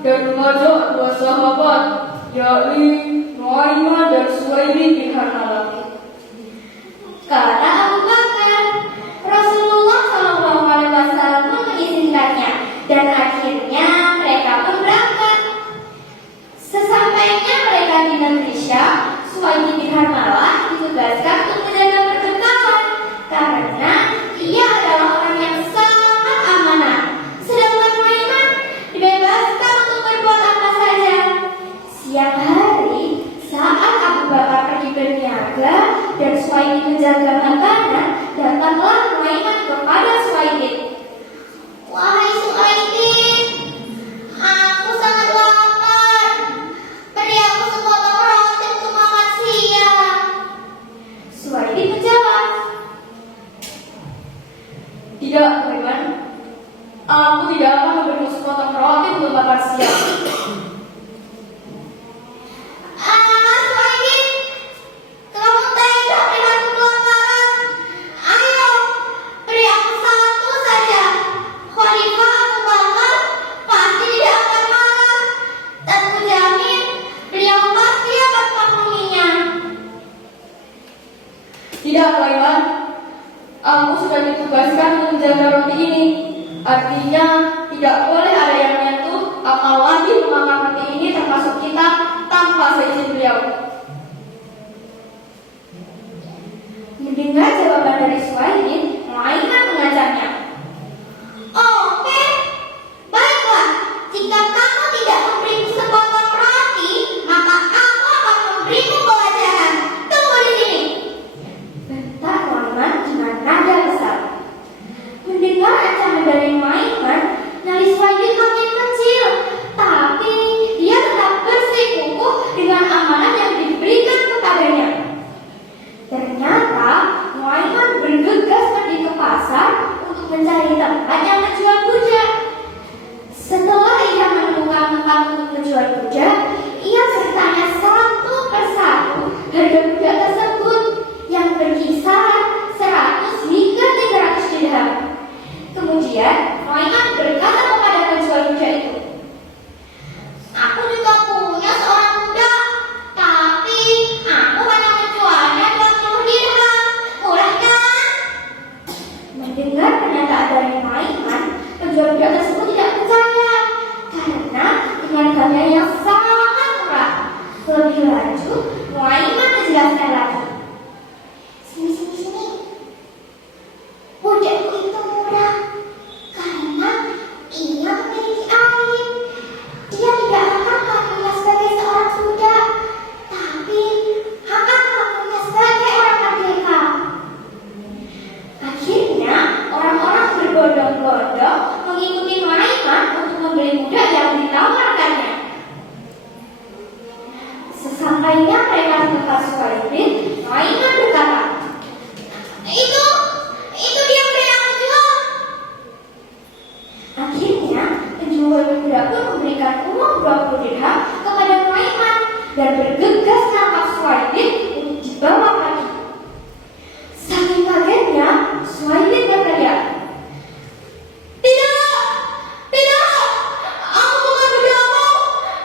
dan mengajak dua sahabat, yakni Nu'aimah dan Suwaidi bin Harmalah. Kata Abu Bakar, Rasulullah SAW pun mengizinkannya, dan akhirnya mereka pun berangkat. Sesampainya mereka di negeri Syam, Suwaidi bin Harmalah ditugaskan untuk menjaga perbendaharaan karena ia adalah orang yang sangat amanah. Sedangkan Nu'aimah dibebaskan untuk berbuat apa saja. Siang hari, saat Abu Bakar pergi berniaga dan Suwaidi menjaga makanan, datanglah Nu'aimah kepada Suwaidi. Wahai Suwaidi, aku sangat lapar. Beri aku sepotong roti untuk makan siang. Suwaidi menjawab, Tidak, Nu'aimah. Aku tidak akan memberimu sepotong roti untuk makan siang. Suwaidi, kamu tega melihatku kelaparan. Ayo, beri aku satu saja. Khalifah Abu Bakar pasti tidak akan marah, dan kujamin beliau pasti akan memakluminya. Tidak, Nu'aimah. Aku sudah ditugaskan untuk menjaga roti ini. Artinya, tidak boleh ada yang menyentuh apalagi memakan roti ini termasuk kita tanpa seizin beliau. Mendengar jawaban dari Suwaidi, Nu'aimah mengajaknya. Oke, baiklah. Jika kamu tidak memberiku sepotong roti, maka aku akan memberimu pelajaran. Tunggu di sini. Bentak Nu'aimah dengan nada besar. Mendengar ancaman dari Nu'aimah, nyali Suwaidi makin kecil, tapi dia tetap bersikukuh dengan amanah yang diberikan kepadanya. Ternyata Nu'aimah bergegas pergi ke pasar untuk mencari tempat yang menjual kuda. Setelah ia menemukan tempat untuk menjual kuda, ia bertanya satu persatu harga kuda tersebut yang berkisar 100 hingga 300 dirham. Kemudian Nu'aimah berkata kepada penjual kuda itu, aku juga punya seorang kuda, tapi aku hanya menjualnya 20 dirham. Murah kan? Mendengar pernyataan dari Nu'aimah, penjual kuda tersebut tidak percaya karena dengan harga yang sangat murah. Lebih lanjut, Nu'aimah menjelaskan lagi. Sini. Kudaku itu murah karena ia memiliki aib. Dia tidak akan mengakuinya sebagai seorang kuda, tapi akan mengakuinya sebagai orang merdeka. Akhirnya, orang-orang berbondong-bondong mengikuti Nu'aimah untuk membeli kuda yang ditawarkannya. Sesampainya mereka di tempat Suwaidi, Nu'aimah berkata, Itu dia kuda yang aku jual. Akhirnya, penjual kuda pun memberikan uang 20 dirham kepada Nu'aimah dan bergegas menangkap Suwaidi untuk dibawa pergi. Saking kagetnya, Suwaidi berteriak, Tidak! Aku bukan budamu!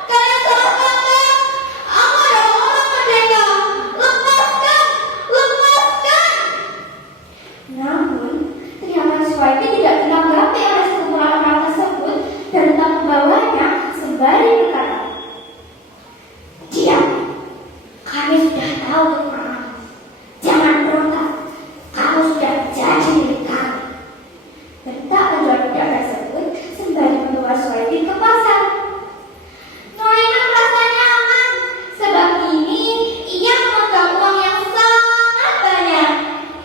Kalian salah paham! Aku adalah orang merdeka! Lepaskan! Namun, teriakan Suwaidi tidak ditanggapi oleh sekumpulan orang tersebut dan tetap membawanya sembari berkata, Diam! Kami sudah tahu kemana. Jangan berontak. Kamu sudah jadi milik kami. Bentak penjual kuda tersebut sembari membawa Suwaidi ke pasar. Nu'aimah merasa nyaman sebab ini ia memegang uang yang sangat banyak.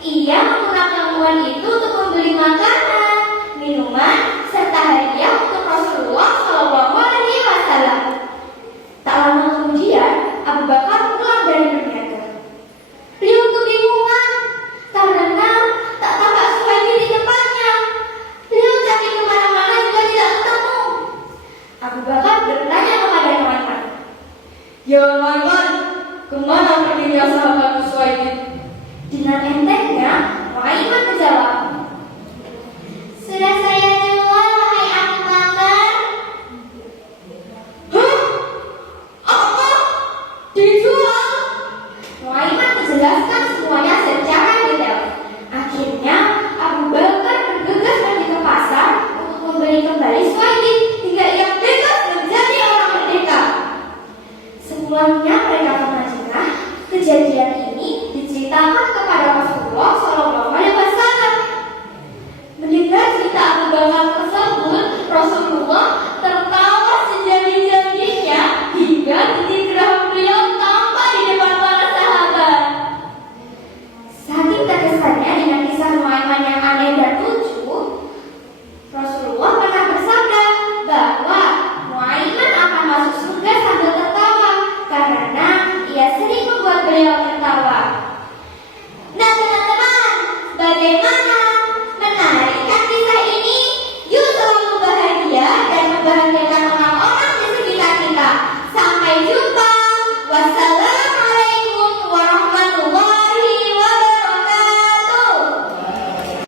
Ia menggunakan uang itu untuk membeli makanan, minuman, serta hadiah untuk Rasulullah SAW. Tak lama kemudian, Abu Bakar pulang dari berniaga. Beliau kebingungan karena tak tampak Suwaidi di tempatnya. Beliau cari kemana-mana juga tidak ketemu. Abu Bakar bertanya kepada Nu'aimah, Ya Nu'aimah, kemana perginya sahabatku Suwaidi? dengan entengnya Nu'aimah menjawab,